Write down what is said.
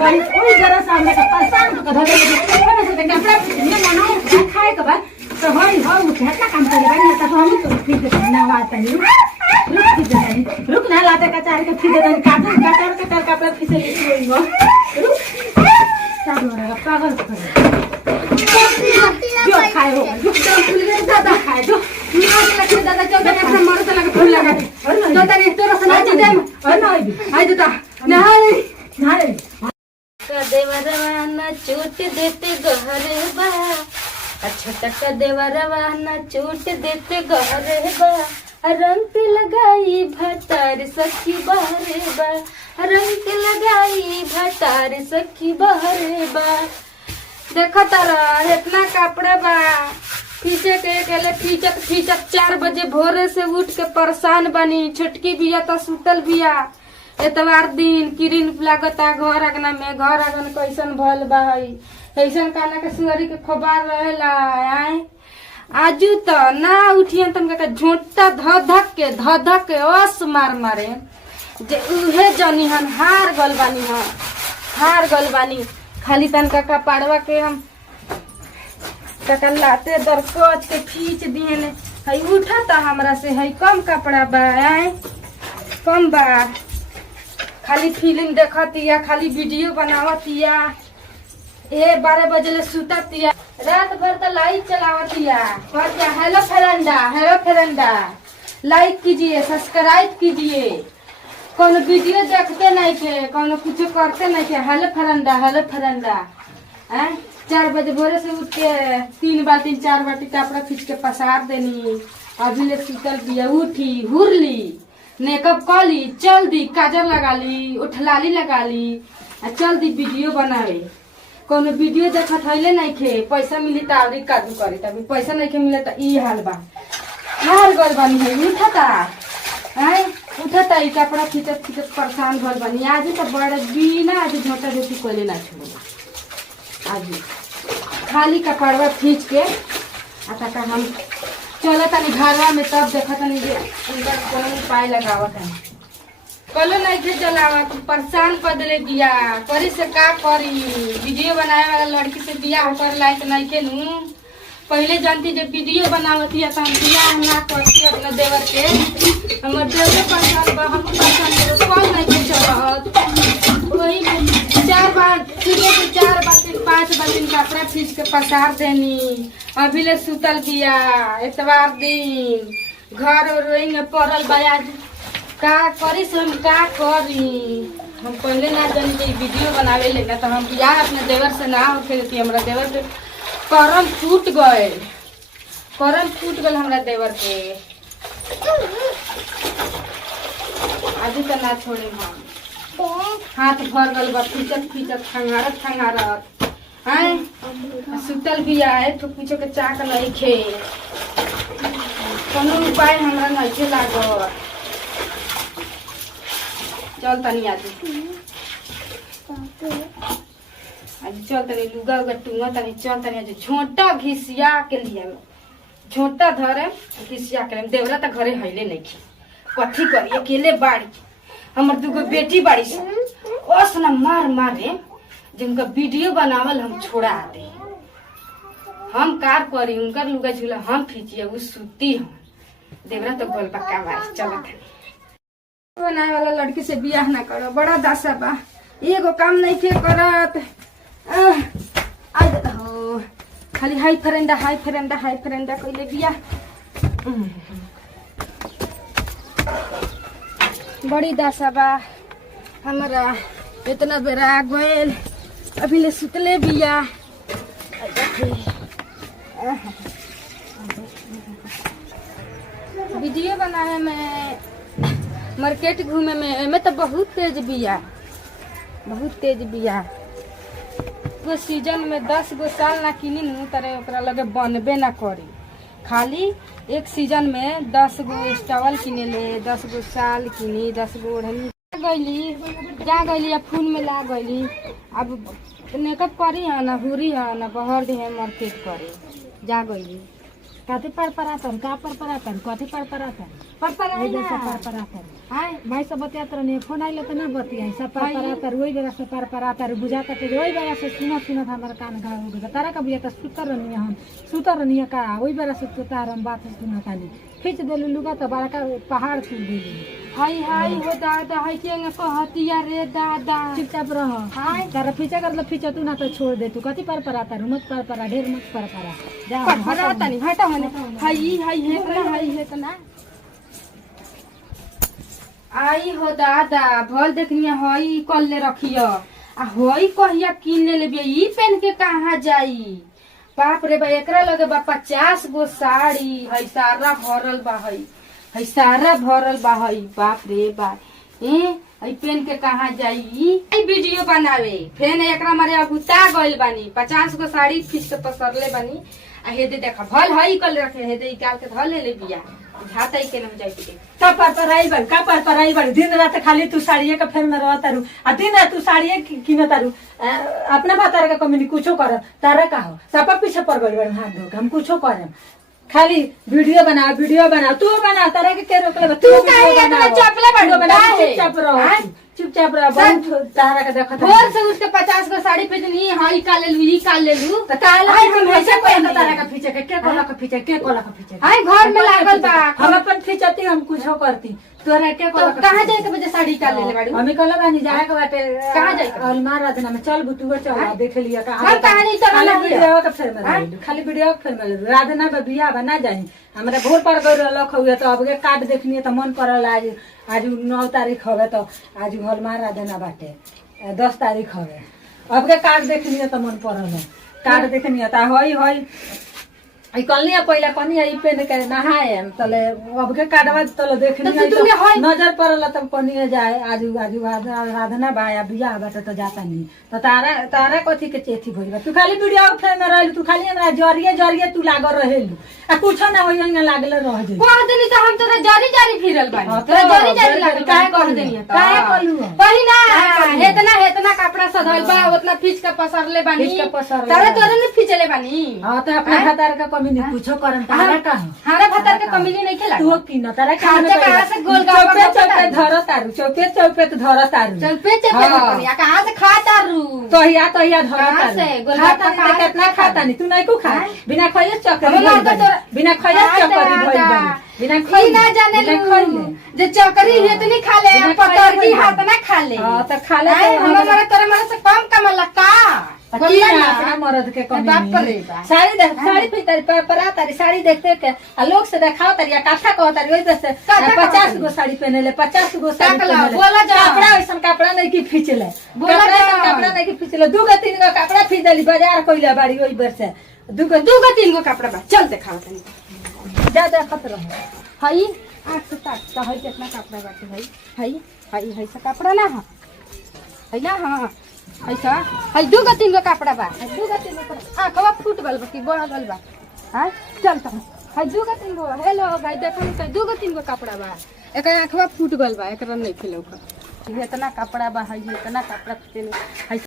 बड़ी कोई जरा सामने का परेशान तो कधा दे कपड़ा ने मनो खाए के बाद तो हई हो उठा काम करे भाई तो हम तो फिर ना आता नहीं रुक ना लाते का चार के फिर दे काटर कपड़ा फिसे ले हो रुक सब लोग पागल जो खाए हो जो दादा खाए जो दादा जो अपना मर से लगा फूल लगा तो तने तो रसना दे और ना आई देता नहाए देवरवाना चोट देते गहरे बा अच्छा टका देवरवाना चोट देते गहरे बा रंग लगाई भतार सखी बहरे बा रंग लगाई भतार सखी बहरे बा देखो तारा इतना कपड़ा बा खींचे के अकेले खींचत 4 बजे भोरे से उठ के परेशान बनी। छोटकी बिया तो सुतल बिया। एतवार दिन किरिन लागता घर आंगना में। घर आंगन कैसन भल बा ऐसन काना के सुअरी के खोबार रहेला आए आजू तो ना उठियन तनका झोंटा धधक के ओस मार मारे जे उहे जनी हन हार गल बानी खाली तनका कपाड़वा के हम तका लाते दरकोच के खींच दिए ने हई उठा था हमरा से हई कम कपड़ा बा आए कम बा खाली फिल्म देखतिया खाली वीडियो बनावतिया 12 बजे ले सुततिया रात भर तो लाइट चलावतिया कहतिया हेलो फ्रेंडा लाइक कीजिए सब्सक्राइब कीजिए कौन वीडियो देखते नहीं थे कौन कुछ करते नहीं थे हेलो फ्रेंडा 4 बजे भोरे से उठ के 3 बाल्टी 4 बाल्टी कपड़ा खींच के पसार देनी। अभी ले सुतल बिया उठी हुरली मेकअप कर ली चल दी काजल लगा ली उठलाली लगा ली चल दी वीडियो बनावे। कोनो वीडियो देखत हइले नहीं खे पैसा मिली त आवरी कादू करी तभी पैसा नहीं खे मिले त ई हाल बा हार गल बानी है उठता ई कपड़ा खींचत परेशान भल बानी। आज तो बड़े बिना आज झोटा झोटी कोले ना छोड़ आज खाली कपड़वा खींच के आता हम चलो तनी घरवा में तब देखा तनी जे अंदर कोनो उपाय लगावत है कलो नहीं थे जलावा परेशान कर दिले बिया करी से का करी वीडियो बनाए वाला लड़की से बियाह कर लायक नहीं के नू पहले जानती जब वीडियो बनावती है तो हम बियाह ना करती अपने देवर के हमर देवर परेशान बा हम परेशान कौन नहीं के चलत वही 4 बार 5 बार कपड़ा खींच के पसार देनी। अभी ले सुतल बिया एतवार दिन घर रोइंग पड़ल बया का करी से हम का करी हम पहले ना जानी कि वीडियो बनावे लेगा तो हम बियाह अपने देवर से ना होके देती। हमरा देवर के करम टूट गए हमरा देवर के अभी तो ना छोड़े हम हाथ भर गल बा खींचत खंगारत सुतल भी आए तो कुछो के चाक नहीं खे कोनो उपाय हमरा नहीं खे लागत। चल तनी आज चल तनी लुगा उगा टूंगा तनी चल तनी आज झोंटा घिसिया के लिए झोंटा धरे घिसिया के देवरा तो घरे हइले नहीं खे कथी करी अकेले बाड़ी हमर 2 बेटी बाड़ी ओस न मारे जिनका वीडियो बनावल हम छोड़ा दे हम कार करी उनकर लुगा झूला हम खींचिए वो सूती हम देवरा तो गोल पक्का बारी चलत है बनाए वाला लड़की से बियाह ना करो बड़ा दशा बा एगो काम नहीं के करत आज हो खाली हाई फ्रेंडा कइले बियाह बड़ी दशा बा हमरा इतना बेरा गइल अभी ले सुतले बिया वीडियो बनाए में मार्केट घूमे में एमे तो बहुत तेज बिया वो सीजन में 10 गो साल ना किनी नु तरे ओकरा लगे बनबे ना करी खाली एक सीजन में 10 गो स्टॉल किने ले 10 गो साल किनी 10 गो ओढ़नी गईली या फूल में ला गईली अब मेकअप करी है ना हुरी है ना बहर दी है मार्केट करे जा गईली कथी पर परातन कथी पर परातन आय भाई सब बतियात रहनी फोन आइले त ना बतियाई सब पर वही बेरा से पर बुझाता के वही बेरा से सुनत हमारा कान घाव हो गया तारा का बुझा त सुतर रहनी का वही बेरा से तो तार हम बात सुनत आनी खींच देलू लुगा त बड़का पहाड़ तू देलू हाय हाय हो दादा हाय के कहतिया रे दादा चुपचाप रह हाय तारा पीछे कर पीछे तू ना तो छोड़ दे तू कथी पर आता मत पर ढेर मत पर जा हटा नहीं हटा होने हाय हाय है तना आई हो दादा भल देखनिया हई कल ले रखियो आ हई कहिया किन ले लेबे ई पेन के कहां जाई बाप रे बा एकरा लगे बा 50 गो साड़ी हई सारा भरल बा हई सारा भरल बा हई बाप रे बा हई पेन के कहां जाई ई वीडियो बनावे फेन एकरा मारे अगुता गइल बानी 50 गो साड़ी खींच के पसरले बानी आ हेदे देखा भल हई कल रखे हेदे ई काल के धर ले बिया झाता ही के न जाई के का पर आई बड़ दिन रात खाली तू साड़िए का फेर में रह तारू आ दिन रात तू साड़िए किन तारू अपना बातार का कमी कुछो कर तारा का हो सब पीछे पर गइल बड़ हाथ धो हम कुछो करम खाली वीडियो बना तू बना तारा के रोकले तू काहे इतना चपले बड़ा चुपचाप रह बहुत तारा का देखत भोर से उसके 50 गो साड़ी पहननी हई का ले लू त काल हम ऐसे कोई तारा का पीछे के कोला का पीछे हाय घर में लागल बा हम अपन खिंचती हम कुछो करती तोरा के तो कहां जाए के बजे साड़ी का ले बाड़ू हमें कहला बानी जाए के बाटे कहां जाए अलमार राधना में चल बुतुआ चल देख लिया कहां हम कहानी चल वीडियो का फिर में खाली वीडियो का फिर में राधना में बियाह बना जाई हमरा भोर पर गइल लख हुए तो अब के काट देखनी त मन करल आज 9 तारीख हवे तो आज अलमार राधना बाटे 10 तारीख हवे अब के काट देखनी त मन परल काट देखनी त हई आई कलनी पहिला कनी आई पेन के नहाए तले अब के काटवा तले देखनी नजर पड़ल तब कनी जाए आजू राधना बाया बियाह बाटे तो जाता नहीं तो तारा कथी के चेथी भइल तू खाली वीडियो फ्रेम में रहल तू खाली हमरा जरिए तू लागल रहेलू आ कुछो ना होई अंग लागले रह जे कह देनी त हम तोरा जारी फिरल बानी तोरा जारी लागल काहे कह देनी काहे कहलू कही ना हेतना कपड़ा सधल बा उतना खींच के पसरले बानी तारे तोरे ने खींचले बानी हां त अपना भतार का कमी नहीं कुछो करन तारा का हारे भतार के कमी नहीं खेला तू की न तारा कहां से गोल गावा चौपे धर तारू चौपे धर तारू चौपे या कहां से खा तारू तहिया धर तारू खाता कितना खाता नहीं तू नहीं को खा बिना खइए चक्कर बिना खइए चक्कर भइल बिना खई ना जाने जे चक्करी इतनी खा ले पतर की हाथ ना खा ले हां त खा ले हमरा तोरे मारे से कम कमला का अपना मर्द के कमी साड़ी फिर तारी साड़ी देखते के आ लोग से देखाओ तारी काथा कहो तारी ओइ से 50 गो साड़ी पहने ले 50 गो साड़ी कपड़ा ऐसा कपड़ा नहीं की खींचले कपड़ा नहीं की खींचले 2 गो 3 गो कपड़ा खींच देली बाजार कइले बाड़ी ओइ बेर से 2 गो 3 गो कपड़ा बा चल देखाओ तनी जा देखत रह हई 8 से 7 तो हई कितना कपड़ा बाटे हई से कपड़ा ना हई ना हां ऐसा हई 2 गो 3 गो कपड़ा बा 2 गो 3 गो आंखवा फूट गल बा की बड़ा गल बा हां चल त हई 2 गो 3 गो हेलो भाई देखो त 2 गो 3 गो कपड़ा बा एक आंखवा फूट गल बा एकरा नहीं खिलौ इतना कपड़ा बा हई इतना कपड़ा